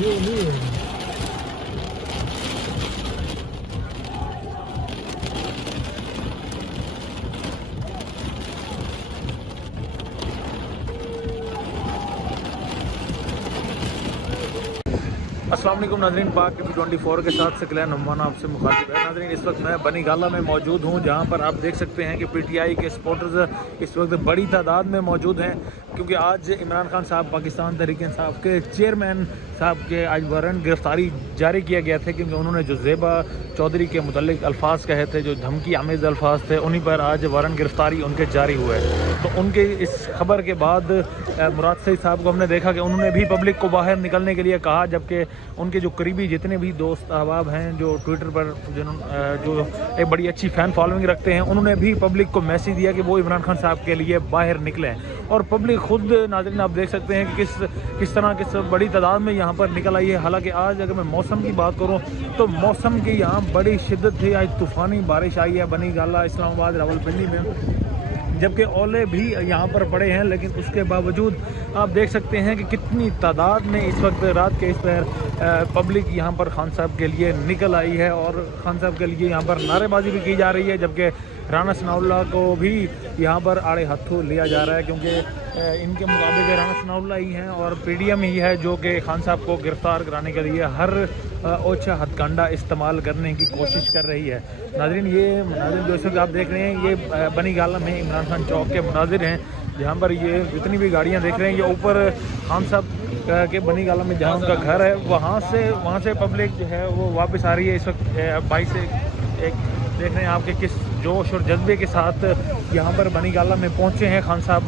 अस्सलाम वालेकुम नाज़रीन, पाक T24 के साथ सकलैन नुमान आपसे मुखातिब है। नाज़रीन, इस वक्त मैं बनी गाला में मौजूद हूँ, जहाँ पर आप देख सकते हैं कि पीटीआई के सपोर्टर्स इस वक्त बड़ी तादाद में मौजूद हैं, क्योंकि आज इमरान खान साहब पाकिस्तान तहरीक इंसाफ के चेयरमैन साहब के आज वारंट गिरफ्तारी जारी किया गया था, क्योंकि उन्होंने जो ज़ेबा चौधरी के मुतल्लिक अल्फाज कहे थे, जो धमकी आमेज़ अल्फाज थे, उन्हीं पर आज वारंट गिरफ्तारी उनके जारी हुए। तो उनके इस खबर के बाद मुराद सईद साहब को हमने देखा कि उन्होंने भी पब्लिक को बाहर निकलने के लिए कहा, जबकि उनके जो करीबी जितने भी दोस्त अहबाब हैं जो ट्विटर पर जो एक बड़ी अच्छी फ़ैन फॉलोइंग रखते हैं, उन्होंने भी पब्लिक को मैसेज दिया कि वो इमरान खान साहब के लिए बाहर निकलें। और पब्लिक खुद नाज़रीन आप देख सकते हैं कि किस तरह किस बड़ी तादाद में यहाँ पर निकल आई है। हालांकि आज अगर मैं मौसम की बात करूँ तो मौसम की यहाँ बड़ी शिद्दत थी। आज तूफ़ानी बारिश आई है बनी गाला, इस्लामाबाद, रावलपिंडी में, जबकि ओले भी यहाँ पर पड़े हैं, लेकिन उसके बावजूद आप देख सकते हैं कि कितनी तादाद में इस वक्त रात के इस पर पब्लिक यहाँ पर खान साहब के लिए निकल आई है और खान साहब के लिए यहाँ पर नारेबाजी भी की जा रही है, जबकि राना सनाउल्लाह को भी यहाँ पर आड़े हाथों लिया जा रहा है, क्योंकि इनके मुताबिक राना सनाउल्लाह ही हैं और पीडीएम ही है जो कि खान साहब को गिरफ़्तार कराने के लिए हर ओछा हथकंडा इस्तेमाल करने की कोशिश कर रही है। नाज़रीन, ये मनाजिर जो इस वक्त आप देख रहे हैं, ये बनी गाला में इमरान खान चौक के मनाजिर हैं, जहाँ पर ये जितनी भी गाड़ियाँ देख रहे हैं, ये ऊपर खान साहब के बनी गाला में जहाँ उनका घर है, वहाँ से पब्लिक जो है वो वापस आ रही है। इस वक्त बाइक से एक देख रहे हैं आपके किस जोश और जज्बे के साथ यहाँ पर बनी गाला में पहुँचे हैं खान साहब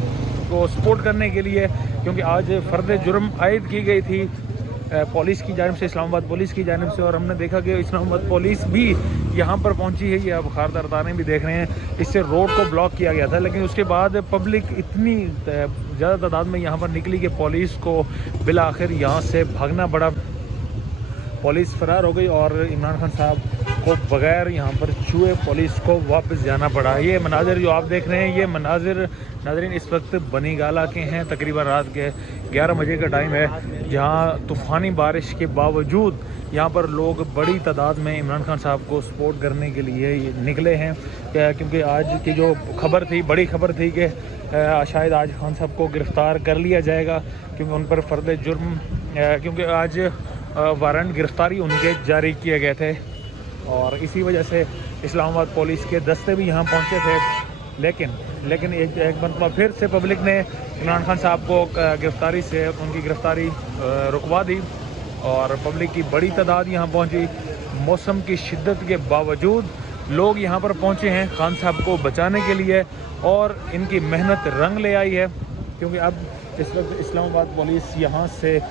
को सपोर्ट करने के लिए, क्योंकि आज फ़र्द जुर्म आयद की गई थी पुलिस की जानिब से, इस्लामाबाद पुलिस की जानिब से, और हमने देखा कि इस्लामाबाद पुलिस भी यहाँ पर पहुँची है। ये अब खारदार तारें भी देख रहे हैं, इससे रोड को ब्लॉक किया गया था, लेकिन उसके बाद पब्लिक इतनी ज़्यादा तादाद में यहाँ पर निकली कि पुलिस को बिला आखिर यहाँ से भागना पड़ा। पुलिस फरार हो गई और इमरान खान साहब को बगैर यहाँ पर छुए पुलिस को वापस जाना पड़ा। ये मनाजिर जो आप देख रहे हैं, ये मनाजिर नाज़रीन इस वक्त बनी गाला के हैं। तकरीबन रात के 11 बजे का टाइम है, जहाँ तूफ़ानी बारिश के बावजूद यहाँ पर लोग बड़ी तादाद में इमरान खान साहब को सपोर्ट करने के लिए निकले हैं, क्योंकि आज की जो खबर थी, बड़ी खबर थी कि शायद आज खान साहब को गिरफ़्तार कर लिया जाएगा, क्योंकि उन पर फ़र्द जुर्म, क्योंकि आज वारंट गिरफ़्तारी उनके जारी किए गए थे और इसी वजह से इस्लामाबाद पुलिस के दस्ते भी यहाँ पहुँचे थे। लेकिन एक मरतबा फिर से पब्लिक ने इमरान खान साहब को गिरफ़्तारी से उनकी गिरफ़्तारी रुकवा दी और पब्लिक की बड़ी तादाद यहाँ पहुँची। मौसम की शिद्दत के बावजूद लोग यहाँ पर पहुँचे हैं खान साहब को बचाने के लिए और इनकी मेहनत रंग ले आई है, क्योंकि अब इस वक्त इस्लामाबाद पुलिस यहाँ से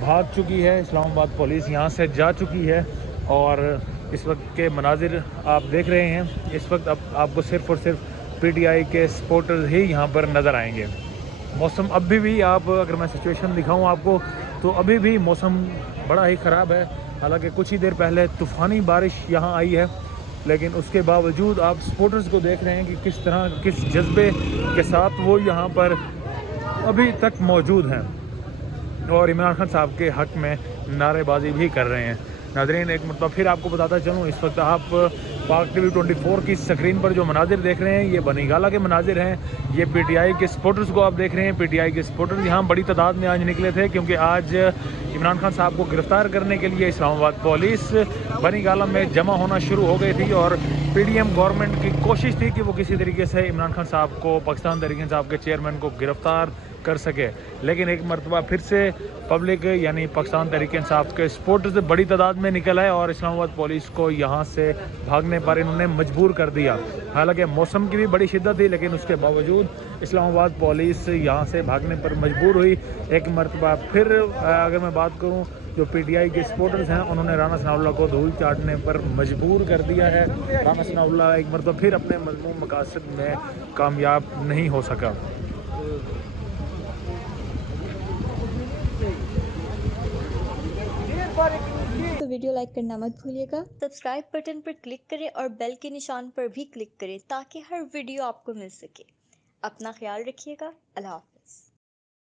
भाग चुकी है, इस्लामाबाद पुलिस यहाँ से जा चुकी है और इस वक्त के मनाजिर आप देख रहे हैं। इस वक्त अब आपको सिर्फ़ और सिर्फ पीटीआई के सपोर्टर्स ही यहाँ पर नज़र आएंगे। मौसम अभी भी, आप अगर मैं सिचुएशन दिखाऊं आपको, तो अभी भी मौसम बड़ा ही ख़राब है। हालांकि कुछ ही देर पहले तूफ़ानी बारिश यहाँ आई है, लेकिन उसके बावजूद आप सपोर्टर्स को देख रहे हैं कि किस तरह, किस जज्बे के साथ वो यहाँ पर अभी तक मौजूद हैं और इमरान खान साहब के हक़ में नारेबाजी भी कर रहे हैं। नाज़रीन, एक मतलब फिर आपको बताता चलूँ, इस वक्त आप पाक TV24 की स्क्रीन पर जो मनाजिर देख रहे हैं, ये बनी गाला के मनाजिर हैं। ये पीटीआई के सपोर्टर्स को आप देख रहे हैं। पीटीआई के सपोर्टर्स यहाँ बड़ी तादाद में आज निकले थे, क्योंकि आज इमरान खान साहब को गिरफ़्तार करने के लिए इस्लामाबाद पुलिस बनी गाला में जमा होना शुरू हो गई थी और पीडीएम गवर्नमेंट की कोशिश थी कि वो किसी तरीके से इमरान खान साहब को, पाकिस्तान तहरीक इंसाफ के चेयरमैन को गिरफ़्तार कर सके। लेकिन एक मरतबा फिर से पब्लिक यानी पाकिस्तान तहरीक इंसाफ के सपोर्टर्स बड़ी तादाद में निकल आए और इस्लामाबाद पुलिस को यहाँ से भागने पर इन्होंने मजबूर कर दिया। हालांकि मौसम की भी बड़ी शिद्दत थी, लेकिन उसके बावजूद इस्लामाबाद पुलिस यहाँ से भागने पर मजबूर हुई। एक मरतबा फिर अगर मैं बात करूँ, जो पीटीआई के सपोर्टर्स हैं, उन्होंने राना सनाउल्लाह को धूल चाटने पर मजबूर कर दिया है। राना सनाउल्लाह एक मरतबा फिर अपने मज़मूम मकासद में कामयाब नहीं हो सका। तो वीडियो लाइक करना मत भूलिएगा, सब्सक्राइब बटन पर क्लिक करें और बेल के निशान पर भी क्लिक करें ताकि हर वीडियो आपको मिल सके। अपना ख्याल रखिएगा। अल्लाह हाफ़िज़।